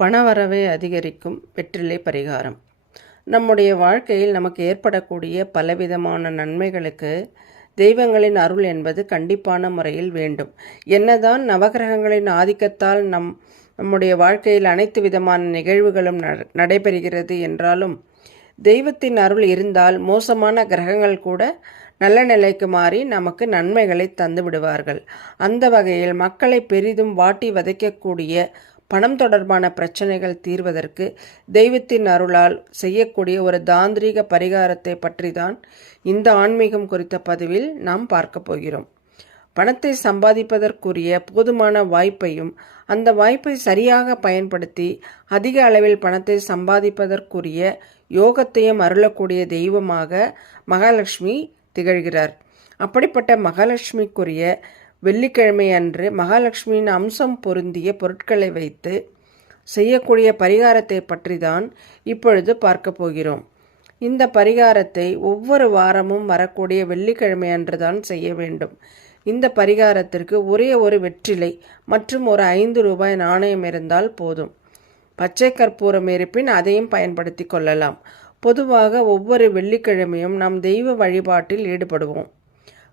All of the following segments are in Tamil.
பணவரவை அதிகரிக்கும் வெற்றிலை பரிகாரம். நம்முடைய வாழ்க்கையில் நமக்கு ஏற்படக்கூடிய பலவிதமான நன்மைகளுக்கு தெய்வங்களின் அருள் என்பது கண்டிப்பான முறையில் வேண்டும். என்னதான் நவகிரகங்களின் ஆதிக்கத்தால் நம்முடைய வாழ்க்கையில் அனைத்து விதமான நிகழ்வுகளும் நடைபெறுகிறது என்றாலும் தெய்வத்தின் அருள் இருந்தால் மோசமான கிரகங்கள் கூட நல்ல நிலைக்கு மாறி நமக்கு நன்மைகளை தந்து விடுவார்கள். அந்த வகையில் மக்களை பெரிதும் வாட்டி வதைக்கக்கூடிய பணம் தொடர்பான பிரச்சனைகள் தீர்வதற்கு தெய்வத்தின் அருளால் செய்யக்கூடிய ஒரு தாந்திரீக பரிகாரத்தை பற்றி தான் இந்த ஆன்மீகம் குறித்த பதிவில் நாம் பார்க்க போகிறோம். பணத்தை சம்பாதிப்பதற்குரிய போதுமான வாய்ப்பையும் அந்த வாய்ப்பை சரியாக பயன்படுத்தி அதிக அளவில் பணத்தை சம்பாதிப்பதற்குரிய யோகத்தையும் அருளக்கூடிய தெய்வமாக மகாலட்சுமி திகழ்கிறார். அப்படிப்பட்ட மகாலட்சுமிக்குரிய வெள்ளிக்கிழமை அன்று மகாலட்சுமியின் அம்சம் பொருந்திய பொருட்களை வைத்து செய்யக்கூடிய பரிகாரத்தை பற்றி தான் இப்பொழுது பார்க்க போகிறோம். இந்த பரிகாரத்தை ஒவ்வொரு வாரமும் வரக்கூடிய வெள்ளிக்கிழமை அன்று தான் செய்ய வேண்டும். இந்த பரிகாரத்திற்கு ஒரே ஒரு வெற்றிலை மற்றும் ஒரு 5 ரூபாய் நாணயம் இருந்தால் போதும். பச்சை கற்பூரம் இருப்பின் அதையும் பயன்படுத்தி கொள்ளலாம். பொதுவாக ஒவ்வொரு வெள்ளிக்கிழமையும் நாம் தெய்வ வழிபாட்டில் ஈடுபடுவோம்.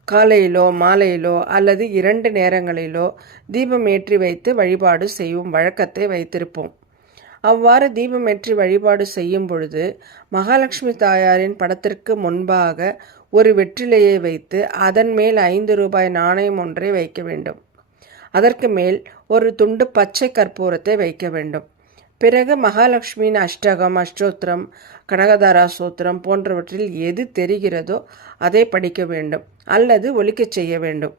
காலையிலோ மாலையிலோ அல்லது 2 நேரங்களிலோ தீபம் ஏற்றி வைத்து வழிபாடு செய்யும் வழக்கத்தை வைத்திருப்போம். அவ்வாறு தீபமேற்றி வழிபாடு செய்யும் பொழுது மகாலட்சுமி தாயாரின் படத்திற்கு முன்பாக ஒரு வெற்றிலையை வைத்து அதன் மேல் 5 ரூபாய் நாணயம் ஒன்றை வைக்க வேண்டும். அதற்கு மேல் ஒரு துண்டு பச்சை கற்பூரத்தை வைக்க வேண்டும். பிறகு மகாலட்சுமியின் அஷ்டகம், அஷ்டோத்திரம், கனகதாரா சூத்திரம் போன்றவற்றில் எது தெரிகிறதோ அதை படிக்க வேண்டும் அல்லது ஒலிக்கச் செய்ய வேண்டும்.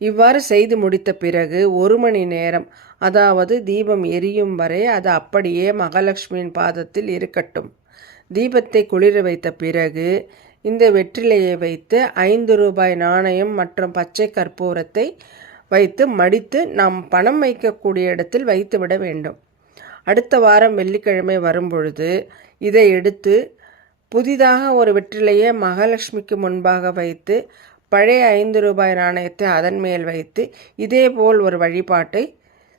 இவ்வாறு செய்து முடித்த பிறகு 1 மணி நேரம், அதாவது தீபம் எரியும் வரை அது அப்படியே மகாலட்சுமியின் பாதத்தில் இருக்கட்டும். தீபத்தை குளிர வைத்த பிறகு இந்த வெற்றிலையை வைத்து 5 ரூபாய் நாணயம் மற்றும் பச்சை கற்பூரத்தை வைத்து மடித்து நாம் பணம் வைக்கக்கூடிய இடத்தில் வைத்துவிட வேண்டும். அடுத்த வாரம் வெள்ளிக்கிழமை வரும்பொழுது இதை எடுத்து புதிதாக ஒரு வெற்றிலையை மகாலட்சுமிக்கு முன்பாக வைத்து பழைய 5 ரூபாய் நாணயத்தை அதன் மேல் வைத்து இதேபோல் ஒரு வழிபாட்டை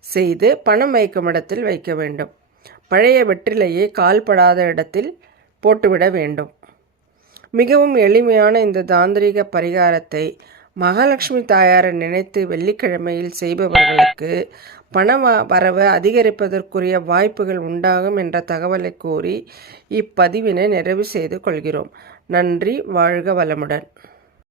செய்து பணம் வைக்கும் இடத்தில் வைக்க வேண்டும். பழைய வெற்றிலையை கால்படாத இடத்தில் போட்டுவிட வேண்டும். மிகவும் எளிமையான இந்த தாந்திரிக பரிகாரத்தை மகாலட்சுமி தாயாரை நினைத்து வெள்ளிக்கிழமையில் செய்பவர்களுக்கு பண வரவு அதிகரிப்பதற்குரிய வாய்ப்புகள் உண்டாகும் என்ற தகவலை கூறி இப்பதிவினை நிறைவு செய்து கொள்கிறோம். நன்றி. வாழ்க வளமுடன்.